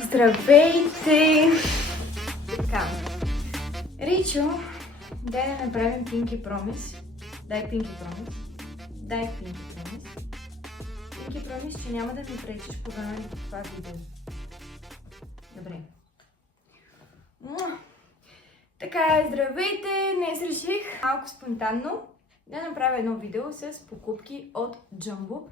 Здравейте! Така, Ричо, дай да направим Pinky Promise. Дай Pinky Promise. Pinky Promise, че няма да ми пречиш по време на това видео. Добре. Така, здравейте! Днес реших малко спонтанно да направя едно видео с покупки от Jumbo.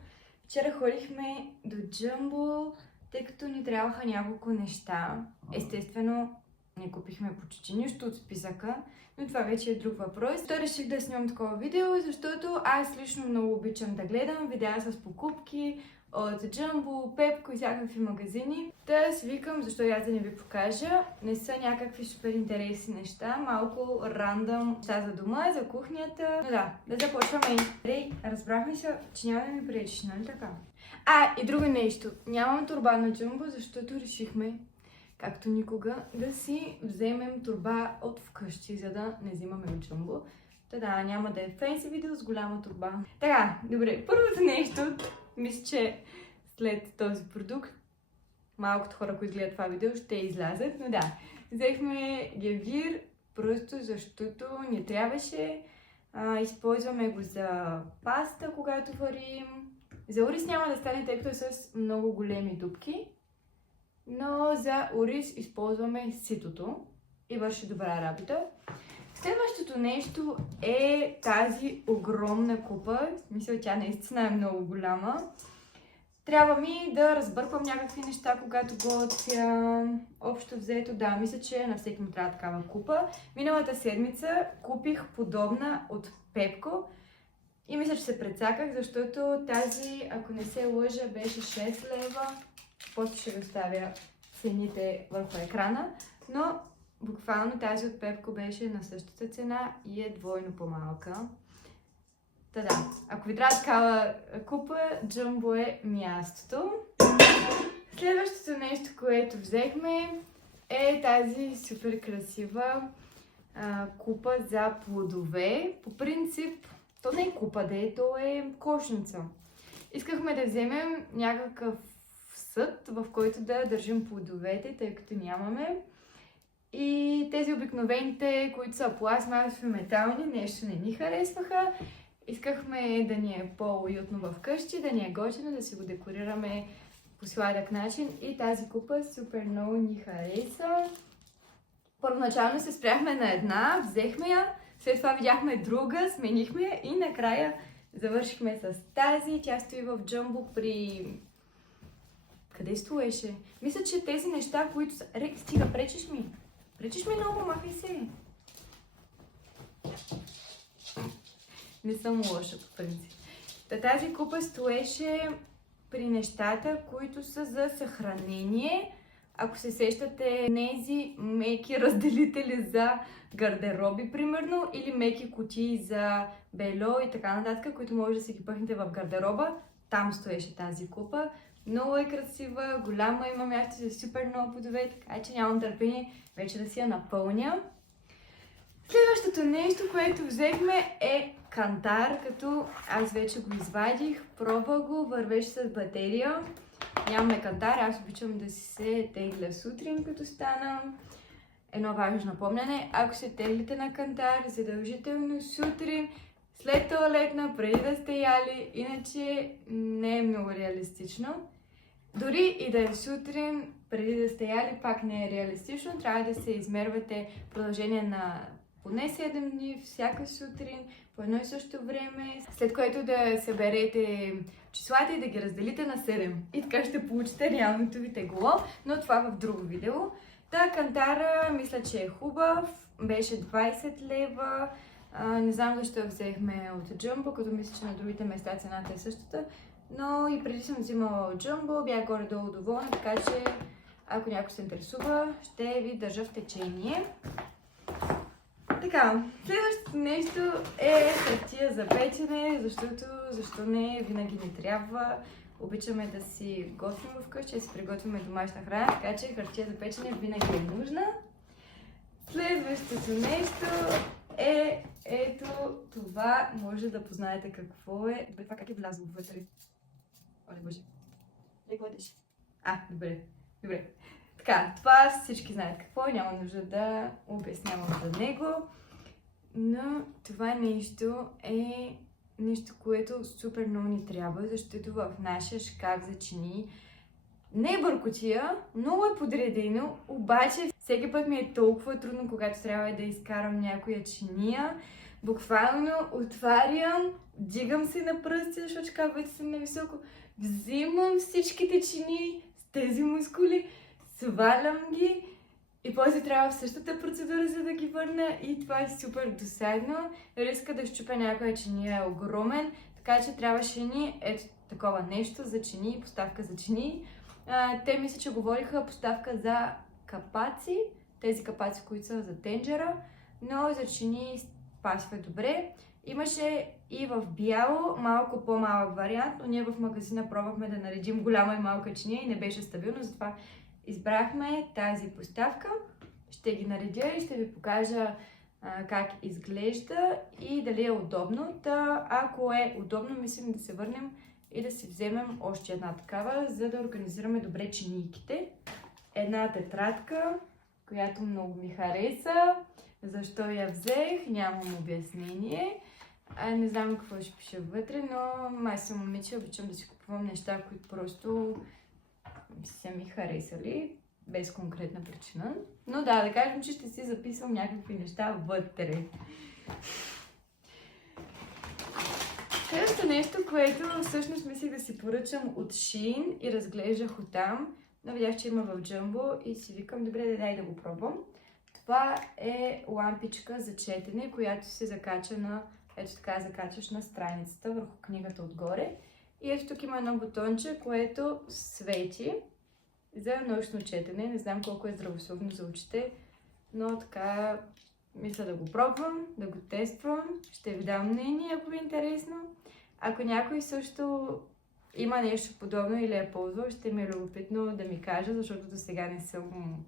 Вчера ходихме до Jumbo, тъй като ни трябваха няколко неща. Естествено, не купихме почти нищо от списъка, но това вече е друг въпрос. Той реших да снимам такова видео, защото аз лично много обичам да гледам видеа с покупки от Jumbo, Pepco и всякакви магазини. Та си викам, защо аз да не ви покажа. Не са някакви супер интересни неща, малко рандъм неща за дома, за кухнята. Но да започваме. Разбрахме се, че няма да ми пречиш, нали така? И друго нещо. Нямам торба на Jumbo, защото решихме, както никога, да си вземем торба от вкъщи, за да не взимаме от Jumbo. Та няма да е фенси видео с голяма торба. Така, добре, първото нещо, мисля, че след този продукт малкото хора, които гледат това видео, ще излязат, но взехме гевир, просто защото ни трябваше. Използваме го за паста, когато варим. За ориз няма да стане, тъй като е с много големи дупки, но за ориз използваме ситото и върши добра работа. Следващото нещо е тази огромна купа. Мисля, тя наистина е много голяма. Трябва ми да разбърквам някакви неща, когато готвя. Общо взето, мисля, че на всеки му трябва такава купа. Миналата седмица купих подобна от Pepco и мисля, че се прецаках, защото тази, ако не се лъжа, беше 6 лева. После ще ви оставя цените върху екрана, но буквално тази от Pepco беше на същата цена и е двойно по-малка. Ако ви трябва такава купа, Jumbo е мястото. Следващото нещо, което взехме, е тази супер красива купа за плодове. По принцип, то не е купа, то е кошница. Искахме да вземем някакъв съд, в който да държим плодовете, тъй като нямаме. И тези обикновените, които са пластмасови, метални, нещо не ни харесваха. Искахме да ни е по-уютно вкъщи, да ни е готино, да си го декорираме по сладък начин. И тази купа супер много ни хареса. Първоначално се спряхме на една, взехме я, след това видяхме друга, сменихме я и накрая завършихме с тази. Тя стои в Jumbo при... Къде стоеше? Мисля, че тези неща, които са... Стига, пречиш ми! Пречиш ми много, махай се! Не съм лоша, по принцип. Тази купа стоеше при нещата, които са за съхранение. Ако се сещате, тези меки разделители за гардероби, примерно, или меки кутии за бельо и така нататък, които може да си ги пъхнете в гардероба, там стоеше тази купа. Много е красива, голяма, има място за супер много плодове, така че нямам търпение вече да си я напълня. Следващото нещо, което взехме, е кантар, като аз вече го извадих, пробвах го, вървеше с батерия. Нямаме кантар, аз обичам да си се тегля сутрин, като станам. Едно важно напомняне, ако се теглите на кантар, задължително сутрин, след тоалетна, преди да сте яли, иначе не е много реалистично. Дори и да е сутрин, преди да сте яли, пак не е реалистично. Трябва да се измервате в продължение на поне 7 дни, всяка сутрин, по едно и също време, след което да съберете числата и да ги разделите на 7. И така ще получите реалното ви тегло, но това в друго видео. Кантара, мисля, че е хубав, беше 20 лева. Не знам защо взехме от Jumbo, като мисля, че на другите места цената е същата. Но и преди съм взимала от Jumbo, бях горе-долу доволна, така че ако някой се интересува, ще ви държа в течение. Така, следващото нещо е хартия за печене, защото защо не, винаги ни трябва. Обичаме да си готвим вкъщи, да си приготвяме домашна храна, така че хартия за печене винаги е нужна. Следващото нещо е ето това. Може да познаете какво е. Това как е влязло вътре. Оле боже. Как водиш? Добре. Добре. Така, това всички знаят какво, няма нужда да обяснявам за него. Но това нещо е нещо, което супер много ни трябва, защото в нашия шкаф за чини не е бъркотия, много е подредено, обаче всеки път ми е толкова трудно, когато трябва да изкарам някоя чиния. Буквално отварям, дигам се на пръсти, защото шкафовете са нависоко, взимам всичките чинии с тези мускули, свалям ги и после трябва в същата процедура, за да ги върна и това е супер досадно. Риска да щупя някоя чиния е огромен, така че трябваше ни ето такова нещо за чинии, поставка за чинии. Те мисля, че говориха поставка за капаци, тези капаци, които са за тенджера, но за чинии пасва добре. Имаше и в бяло малко по-малък вариант, но ние в магазина пробвахме да наредим голяма и малка чиния и не беше стабилно, затова избрахме тази поставка. Ще ги наредя и ще ви покажа как изглежда и дали е удобно. Ако е удобно, мислим да се върнем и да си вземем още една такава, за да организираме добре чинийките. Една тетрадка, която много ми хареса. Защо я взех? Нямам обяснение. Не знам какво ще пише вътре, но май съм момиче, обичам да си купувам неща, които просто са ми харесали, без конкретна причина. Но да кажем, че ще си записвам някакви неща вътре. Следващото нещо, което всъщност мислих да си поръчам от Shein и разглеждах оттам, но видях, че има в Jumbo и си викам, добре, дай да го пробвам. Това е лампичка за четене, която се закача на, ето така закачаш на страницата върху книгата отгоре. И ето тук има едно бутонче, което свети за нощно четене. Не знам колко е здравословно за очите, но така мисля да го пробвам, да го тествам. Ще ви дам мнение, ако ви е интересно. Ако някой също има нещо подобно или е ползвал, ще ми е любопитно да ми каже, защото до сега не съм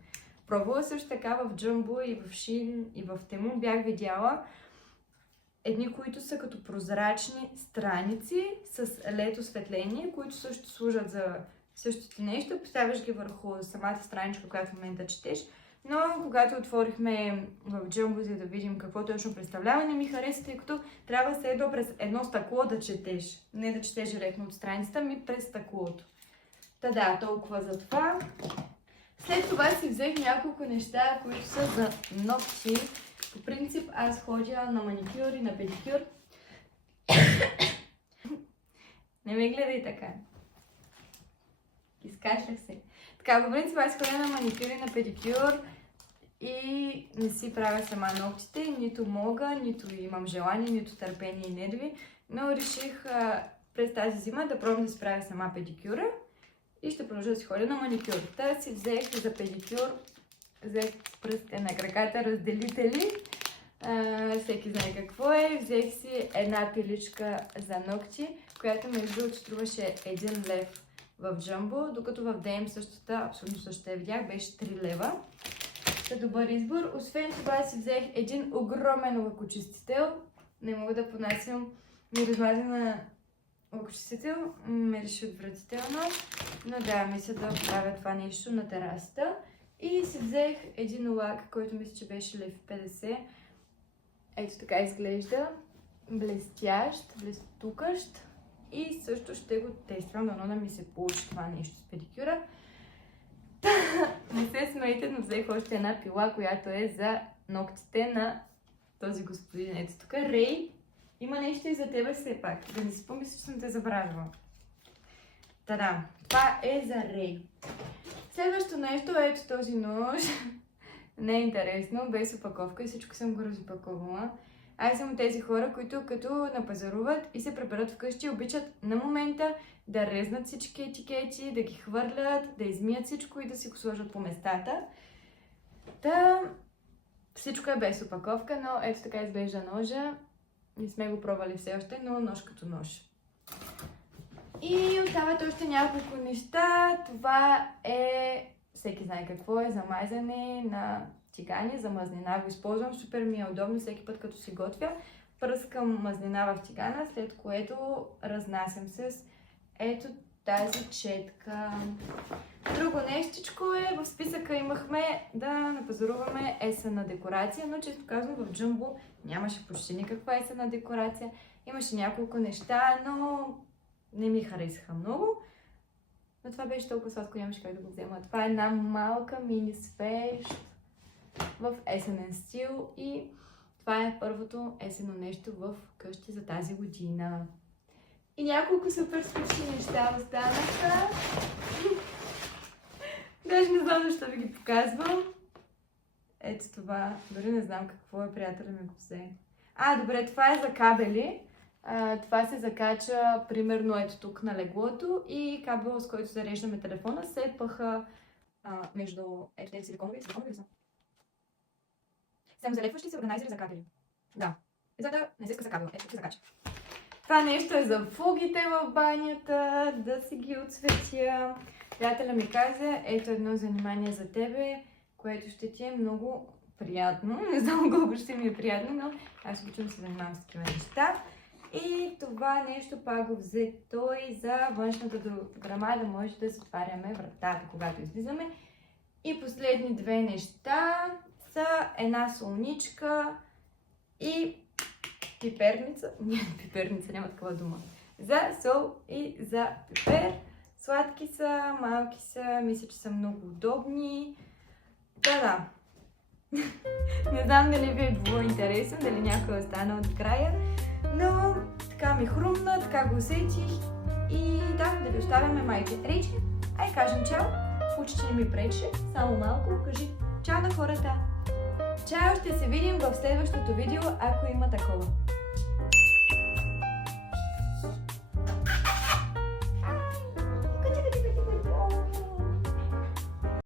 пробвала. Също така в Jumbo и в Shein и в Temu бях видяла едни, които са като прозрачни страници с LED осветление, които също служат за същото нещо. Поставяш ги върху самата страничка, която в момента четеш. Но когато отворихме в Jumbo, за да видим какво точно представлява, не ми хареса, тъй като трябва все едно през едно стъкло да четеш. Не да четеш директно от страницата, ми през стъклото. Да, толкова за това. След това си взех няколко неща, които са за ногти. По принцип аз ходя на маникюр и на педикюр. Не ме гледай така. Изкашлях се. Така, по принцип аз ходя на маникюр и на педикюр и не си правя сама ногтите. Нито мога, нито имам желание, нито търпение и нерви. Но реших през тази зима да пробвам да си правя сама педикюра. И ще продължа да си ходя на маникюр. Та си взех за педикюр, взех пръстите на краката разделители. Всеки знае какво е. Взех си една пиличка за ногти, която между другото струваше 1 лев в Jumbo, докато в DM същата, абсолютно същата видях, беше 3 лева. Добър избор. Освен това си взех един огромен лъкочистител. Не мога да понасям неразмазана лъкочистител, ме реши отвратително. Но да, мисля да правя това нещо на терасата. И си взех един лак, който мисля, че беше 1,50 лв. Ето така изглежда. Блестящ, блестукащ. И също ще го тествам, дано да ми се получи това нещо с педикюра. Не се смейте, но взех още една пила, която е за ногтите на този господин. Ето тук, Рей. Има нещо и за тебе все пак. Да не си помисля, че съм те забравила. Та-да, това е за Рей. Следващото нещо е ето този нож. Не е интересно, без опаковка и всичко съм го разопаковала. Аз съм от тези хора, които като напазаруват и се приберат вкъщи, обичат на момента да резнат всички етикети, да ги хвърлят, да измият всичко и да си го сложат по местата. Та всичко е без опаковка, но ето така изглежда ножа. Не сме го пробвали все още, но нож като нож. И остават още няколко неща. Това е, всеки знае какво е, замазане на тигани, за мазнина го използвам. Супер ми е удобно всеки път като си готвя. Пръскам мазнина в тигана, след което разнасям с ето тази четка. Друго нещичко е, в списъка имахме да напазаруваме есенна декорация, но често казвам в Jumbo нямаше почти никаква есенна декорация. Имаше няколко неща, но не ми харесаха много. Но това беше толкова сладко, нямаше как да го взема. Това е една малка мини свещ в есенен стил и това е първото есенно нещо в къщи за тази година. И няколко супер смешни неща останаха. Даже не знам защо ви ги показвам. Ето това. Дори не знам какво е, приятеля ми го взе. Добре, това е за кабели. Това се закача примерно ето тук на леглото и кабел, с който зареждаме телефона, се пъха между ето тези силиконови ли са? Самозалепващи се органайзери за кабели. Да. За да не се скъса кабел. Ето тук се закача. Това нещо е за фугите в банята, да си ги отсветя. Приятеля ми каза, ето едно занимание за тебе, което ще ти е много приятно. Не знам колко ще ми е приятно, но аз обичам да се занимавам с такива неща. И това нещо пак го взе той за външната грама, да може да затваряме вратата, когато излизаме. И последни две неща са една солничка и пиперница. Пиперница, няма такава дума. За сол и за пипер. Сладки са, малки са, мисля, че са много удобни. Да. Не знам дали ви е било интересно, дали някой е останал до края, но така ми хрумна, така го усетих и да ви оставяме майки речи. Ай кажем чао, учи, че не ми пречи, само малко, кажи чао на хората. Чао, ще се видим в следващото видео, ако има такова.